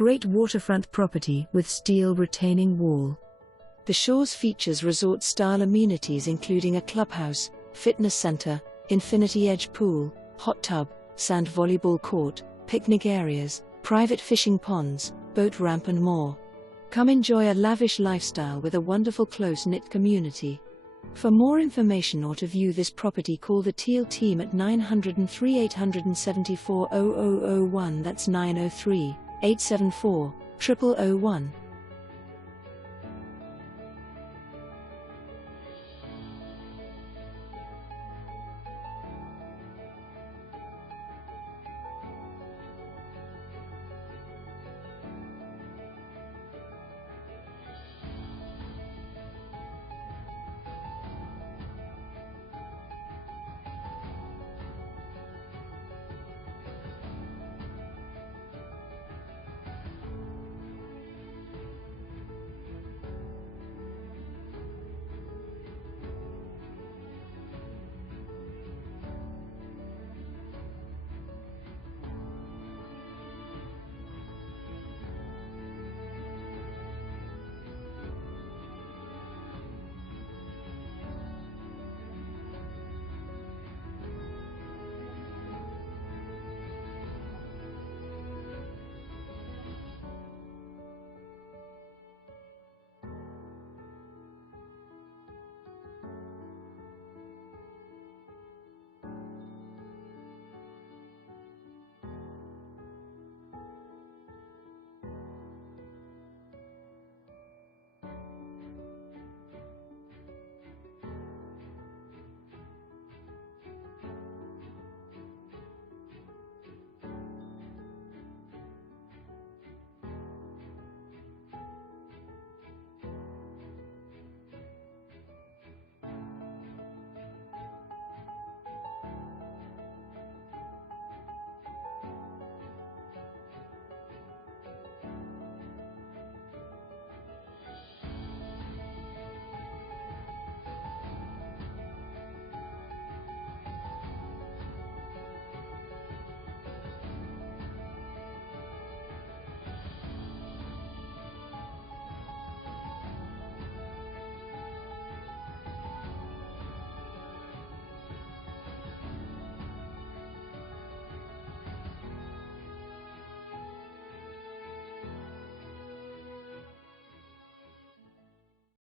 great waterfront property with steel retaining wall. The shores features resort-style amenities including a clubhouse, fitness center, infinity edge pool, hot tub, sand volleyball court, picnic areas, private fishing ponds, boat ramp and more. Come enjoy a lavish lifestyle with a wonderful close-knit community. For more information or to view this property, call the Teel team at 903 874 0001. That's 903 874 0001.